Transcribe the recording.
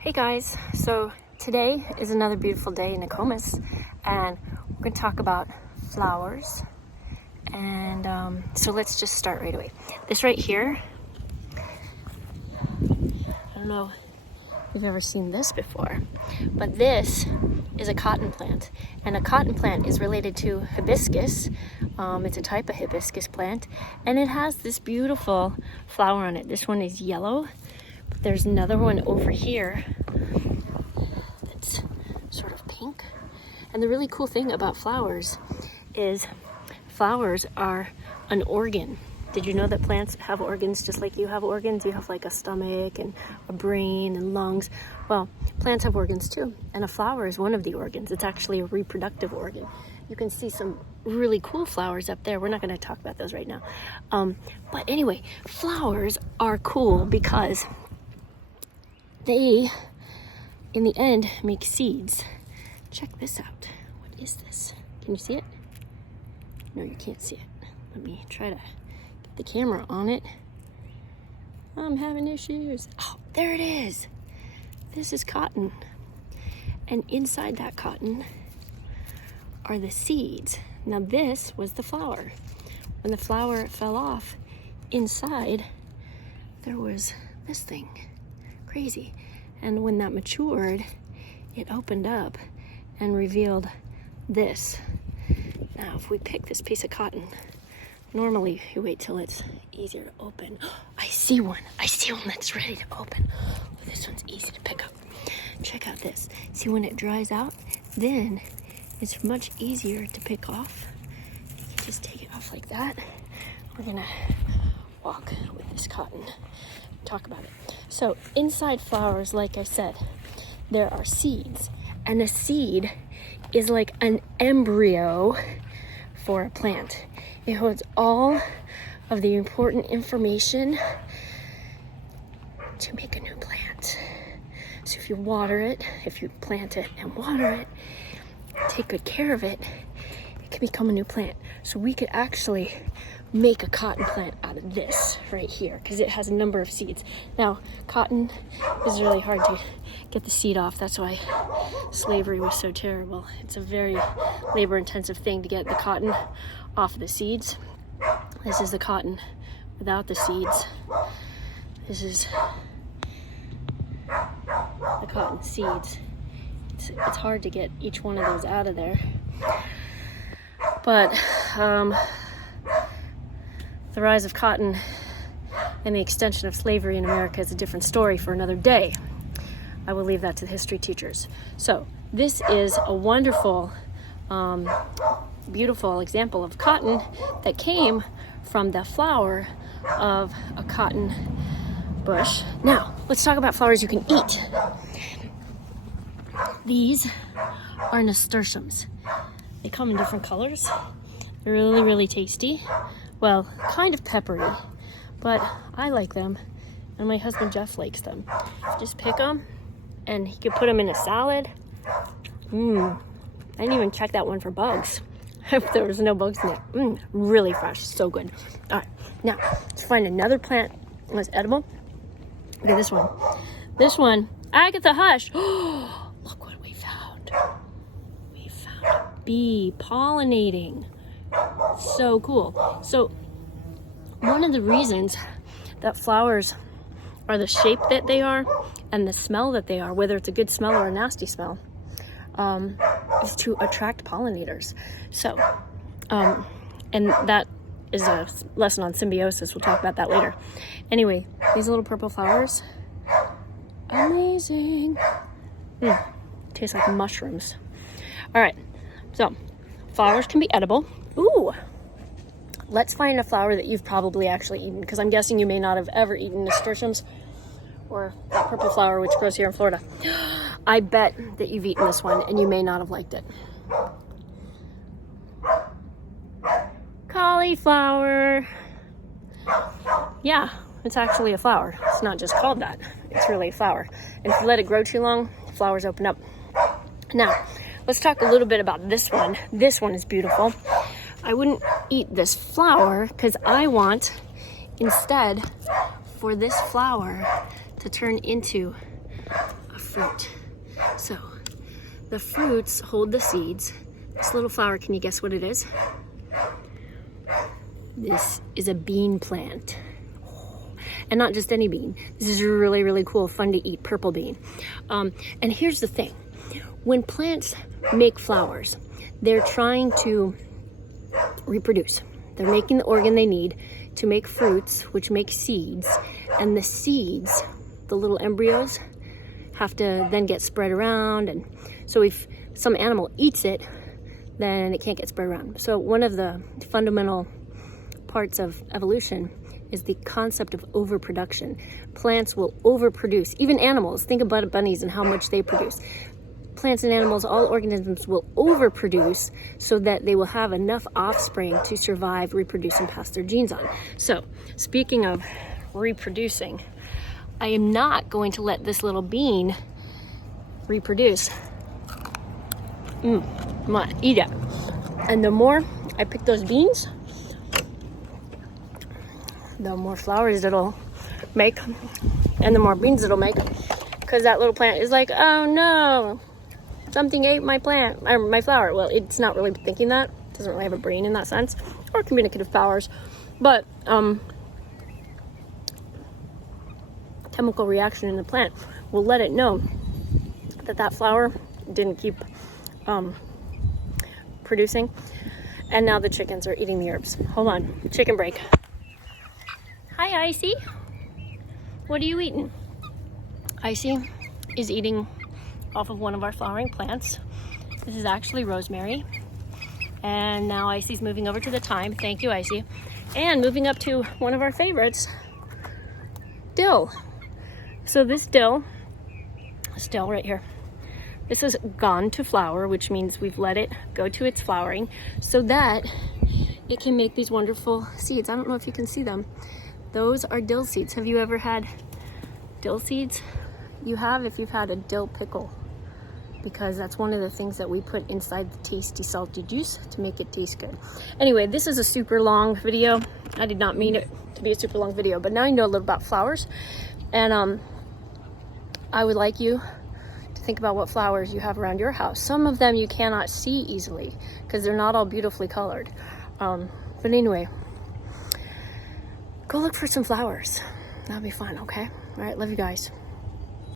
Hey guys, so today is another beautiful day in Nokomis, and we're going to talk about flowers. And so let's just start right away. This right here, I don't know if you've ever seen this before, but this is a cotton plant, and a cotton plant is related to hibiscus. It's a type of hibiscus plant, and it has this beautiful flower on it. This one is yellow. There's another one over here that's sort of pink. And the really cool thing about flowers is flowers are an organ. Did you know that plants have organs just like you have organs? You have like a stomach and a brain and lungs. Well, plants have organs too. And a flower is one of the organs. It's actually a reproductive organ. You can see some really cool flowers up there. We're not going to talk about those right now. But anyway, flowers are cool because they, in the end, make seeds. Check this out. What is this? Can you see it? No, you can't see it. Let me try to get the camera on it. I'm having issues. Oh, there it is. This is cotton. And inside that cotton are the seeds. Now this was the flower. When the flower fell off, inside there was this thing. Crazy. And when that matured, it opened up and revealed this. Now, if we pick this piece of cotton, normally you wait till it's easier to open. I see one that's ready to open. Oh, this one's easy to pick up. Check out this. See, when it dries out, then it's much easier to pick off. You can just take it off like that. We're gonna walk with this cotton, talk about it. So inside flowers, like I said, there are seeds, and a seed is like an embryo for a plant. It holds all of the important information to make a new plant. So if you water it, if you plant it and water it, take good care of it, it can become a new plant. So we could actually make a cotton plant out of this right here because it has a number of seeds. Now, cotton is really hard to get the seed off. That's why slavery was so terrible. It's a very labor-intensive thing to get the cotton off of the seeds. This is the cotton without the seeds. This is the cotton seeds. It's hard to get each one of those out of there. But the rise of cotton and the extension of slavery in America is a different story for another day. I will leave that to the history teachers. So this is a wonderful, beautiful example of cotton that came from the flower of a cotton bush. Now, let's talk about flowers you can eat. These are nasturtiums. They come in different colors. They're really, really tasty. Well, kind of peppery, but I like them, and my husband Jeff likes them. Just pick them, and he could put them in a salad. I didn't even check that one for bugs. If there was no bugs in it. Really fresh, so good. All right, now let's find another plant that's edible. Look at this one. This one, Agatha, hush. Look what we found. We found a bee pollinating. So cool. So one of the reasons that flowers are the shape that they are and the smell that they are, whether it's a good smell or a nasty smell, is to attract pollinators. So, and that is a lesson on symbiosis. We'll talk about that later. Anyway, these little purple flowers, amazing. Tastes like mushrooms. All right, so flowers can be edible. Ooh, let's find a flower that you've probably actually eaten, because I'm guessing you may not have ever eaten nasturtiums or that purple flower which grows here in Florida. I bet that you've eaten this one and you may not have liked it. Cauliflower. Yeah, it's actually a flower. It's not just called that. It's really a flower. And if you let it grow too long, flowers open up. Now, let's talk a little bit about this one. This one is beautiful. I wouldn't eat this flower because I want, instead, for this flower to turn into a fruit. So the fruits hold the seeds. This little flower, can you guess what it is? This is a bean plant. And not just any bean. This is really, really cool, fun to eat purple bean. And here's the thing. When plants make flowers, they're trying to reproduce. They're making the organ they need to make fruits, which make seeds. And the seeds, the little embryos, have to then get spread around. And so if some animal eats it, then it can't get spread around. So one of the fundamental parts of evolution is the concept of overproduction. Plants will overproduce. Even animals, think about bunnies and how much they produce. Plants and animals, all organisms will overproduce so that they will have enough offspring to survive, reproduce, and pass their genes on. So, speaking of reproducing, I am not going to let this little bean reproduce. I'm gonna eat it. And the more I pick those beans, the more flowers it'll make and the more beans it'll make, because that little plant is like, oh no, something ate my plant, or my flower. Well, it's not really thinking that. It doesn't really have a brain in that sense, or communicative powers, but chemical reaction in the plant will let it know that that flower didn't keep producing, and now the chickens are eating the herbs. Hold on, chicken break. Hi, Icy. What are you eating? Icy is eating off of one of our flowering plants. This is actually rosemary. And now Icy's moving over to the thyme. Thank you, Icy. And moving up to one of our favorites, dill. So this dill right here, this has gone to flower, which means we've let it go to its flowering so that it can make these wonderful seeds. I don't know if you can see them. Those are dill seeds. Have you ever had dill seeds? You have if you've had a dill pickle, because that's one of the things that we put inside the tasty salty juice to make it taste good. Anyway, this is a super long video. I did not mean it to be a super long video, but now you know a little about flowers. And I would like you to think about what flowers you have around your house. Some of them you cannot see easily because they're not all beautifully colored. But anyway, go look for some flowers. That'll be fun, okay? All right, love you guys.